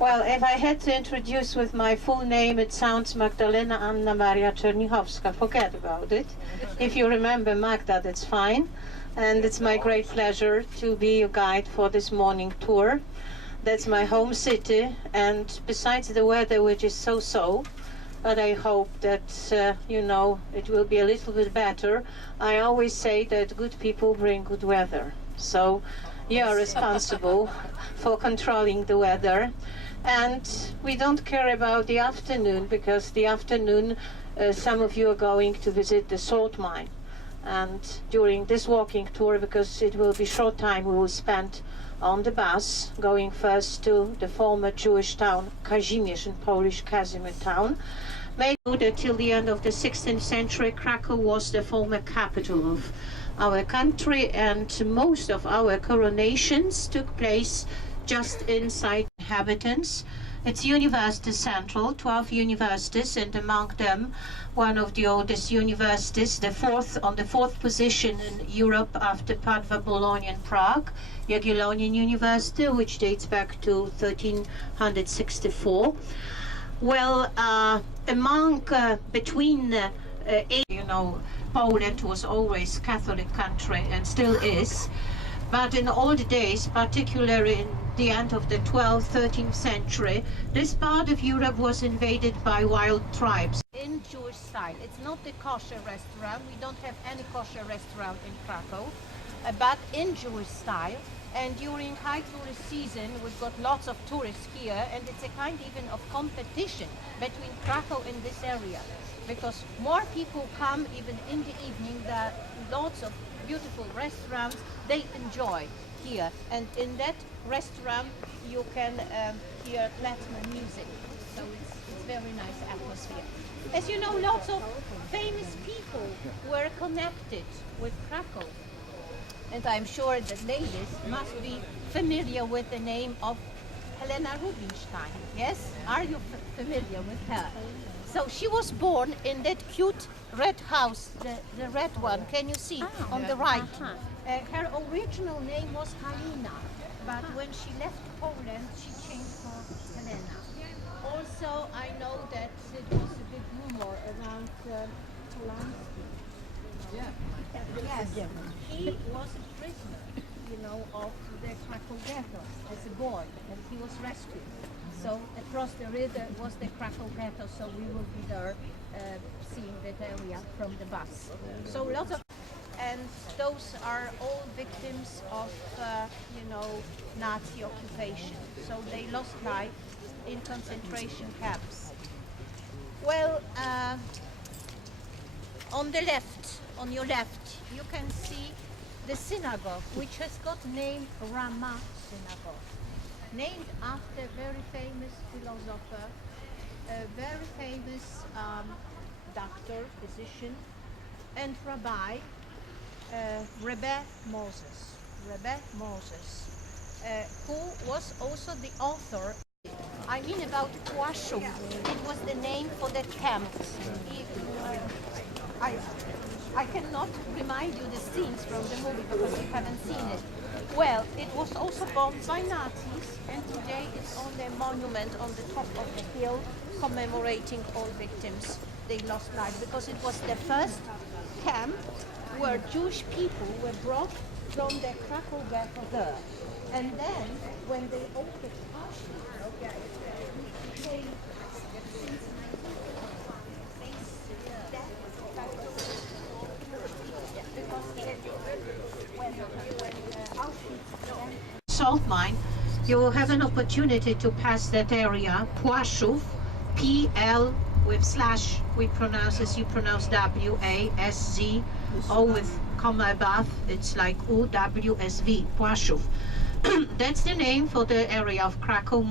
Well, if I had to introduce with my full name, it sounds Magdalena Anna Maria Czernichowska. Forget about it. If you remember Magda, that's fine. And it's my great pleasure to be your guide for this morning tour. That's my home city, and besides the weather, which is so-so, but I hope that, you know, it will be a little bit better. I always say that good people bring good weather. So you are responsible for controlling the weather. And we don't care about the afternoon, because the afternoon, some of you are going to visit the salt mine. And during this walking tour, because it will be short time, we will spend on the bus, going first to the former Jewish town Kazimierz, in Polish Casimir town. May know that till the end of the 16th century, Krakow was the former capital of our country, and most of our coronations took place just inside inhabitants. It's university central, 12 universities, and among them one of the oldest universities, on the fourth position in Europe after Padua, Bologna and Prague, Jagiellonian University, which dates back to 1364. Well, between, you know, Poland was always Catholic country and still is, but in old days, particularly in the end of the 12th, 13th century, this part of Europe was invaded by wild tribes. In Jewish style, it's not the kosher restaurant, we don't have any kosher restaurant in Krakow, but in Jewish style. And during high tourist season, we've got lots of tourists here, and it's a kind even of competition between Krakow and this area, because more people come even in the evening. There are lots of beautiful restaurants they enjoy here, and in that restaurant you can hear Latin music, so it's very nice atmosphere. As you know, lots of famous people were connected with Krakow. And I'm sure that ladies must be familiar with the name of Helena Rubinstein. Yes? Are you familiar with her? So she was born in that cute red house, the red one. Can you see on the right? Her original name was Halina, but when she left Poland, she changed for Helena. Also, I know that it was a big rumor around Polanski. Yeah. Yes, he was a prisoner, you know, of the Krakow ghetto as a boy, and he was rescued. So across the river was the Krakow ghetto, so we will be there seeing that area from the bus. So lots of, and those are all victims of, you know, Nazi occupation. So they lost life in concentration camps. Well, on the left, on your left, you can see the synagogue, which has got name Ramah Synagogue, named after a very famous philosopher, a very famous doctor, physician, and rabbi, Rebbe Moses, who was also the author. I mean about Płaszów. It was the name for that camp. I cannot remind you the scenes from the movie because you haven't seen it. Well, it was also bombed by Nazis, and today it's on the monument on the top of the hill commemorating all victims. They lost life because it was the first camp where Jewish people were brought from the Krakow ghetto there. And then when they opened Auschwitz, they salt mine, you will have an opportunity to pass that area, Płaszów, P-L with slash, we pronounce as you pronounce W-A-S-Z, O with comma above, it's like U-W-S-V, Płaszów. That's the name for the area of Krakow.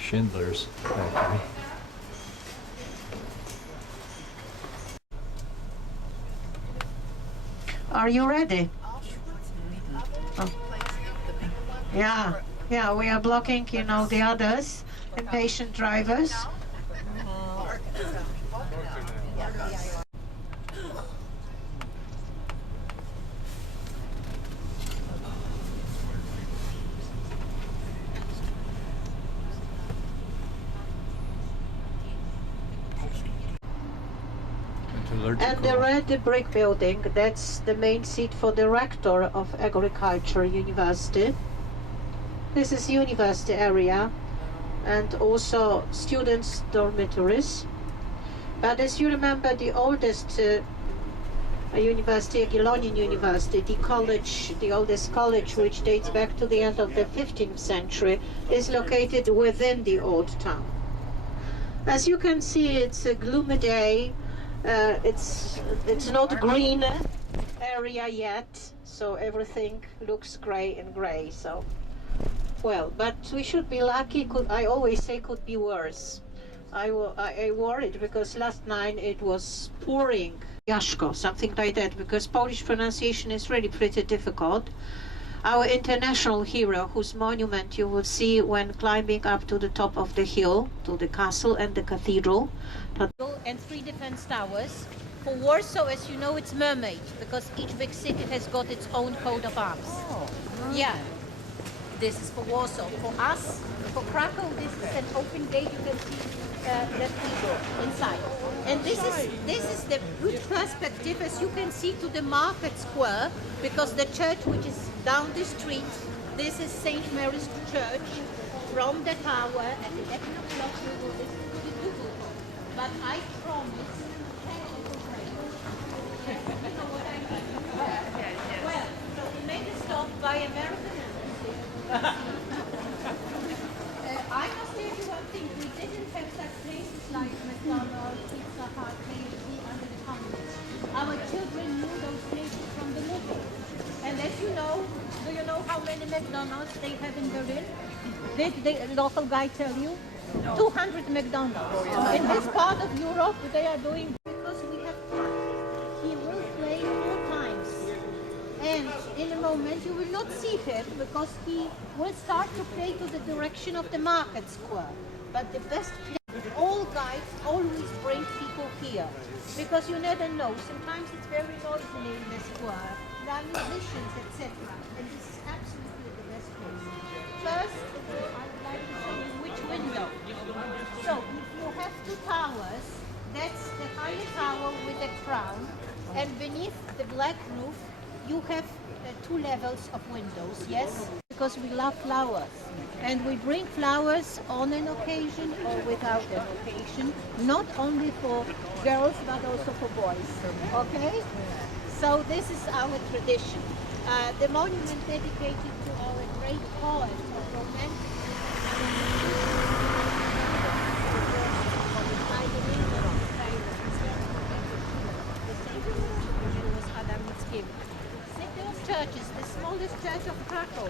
Schindler's factory. Are you ready? Oh. Yeah, we are blocking, you know, the others, impatient drivers. And the red brick building, that's the main seat for the rector of Agriculture University. This is university area and also students' dormitories. But as you remember, the oldest university, Jagiellonian University, the oldest college, which dates back to the end of the 15th century, is located within the old town. As you can see, it's a gloomy day. It's not green area yet, so everything looks gray and gray. So, well, but we should be lucky. I always say could be worse. I worried because last night it was pouring. Jaszko, something like that, because Polish pronunciation is really pretty difficult. Our international hero, whose monument you will see when climbing up to the top of the hill, to the castle and the cathedral. And 3 defense towers. For Warsaw, as you know, it's mermaid, because each big city has got its own coat of arms. Oh, yeah. This is for Warsaw. For us, for Krakow, this is an open gate. You can see that people inside. And this is the good perspective, as you can see, to the market square, because the church which is down the street, this is St. Mary's Church. From the tower at 11 o'clock we will listen to the bugle. But I promise, you know what I mean? Well, so we made a stop by American I must tell you one thing, we didn't have such places like McDonald's, Pizza Hut, KFC under the communists. Our children knew those places from the movie. And as you know, do you know how many McDonald's they have in Berlin? Did the local guy tell you? No. 200 McDonald's. In this part of Europe, they are doing, because we have he will play 4 times. And in a moment you will not see him, because he will start to play to the direction of the market square. But the best place, all guides always bring people here, because you never know. Sometimes it's very noisy in the square. There are musicians, etc. And this is absolutely the best place. First, I would like to show you which window. So if you have 2 towers, that's the higher tower with the crown, and beneath the black roof you have 2 levels of windows, yes? Because we love flowers. And we bring flowers on an occasion or without an occasion, not only for girls but also for boys, okay? So this is our tradition. The monument dedicated to our great poet of romantic churches, the smallest church of Krakow,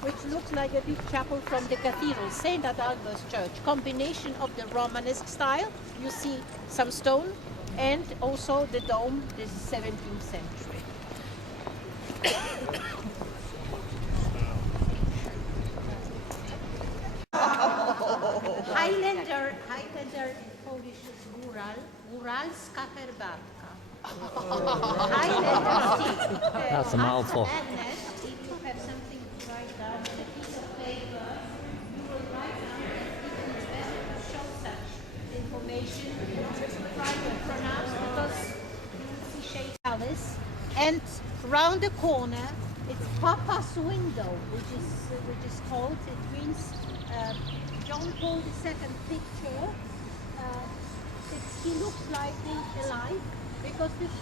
which looks like a big chapel from the cathedral, St. Adalbert's Church, combination of the Romanesque style, you see some stone, and also the dome, this is 17th century. Highlander Polish is Góralska herbatka. That's a mouthful. If you have something to write down, a piece of paper, you will write down it. It's better to show such information. Try to pronounce, because you will see Sheikh Alice. And round the corner, it's Papa's window, which is called. It means John Paul II picture. He looks like he's alive, because this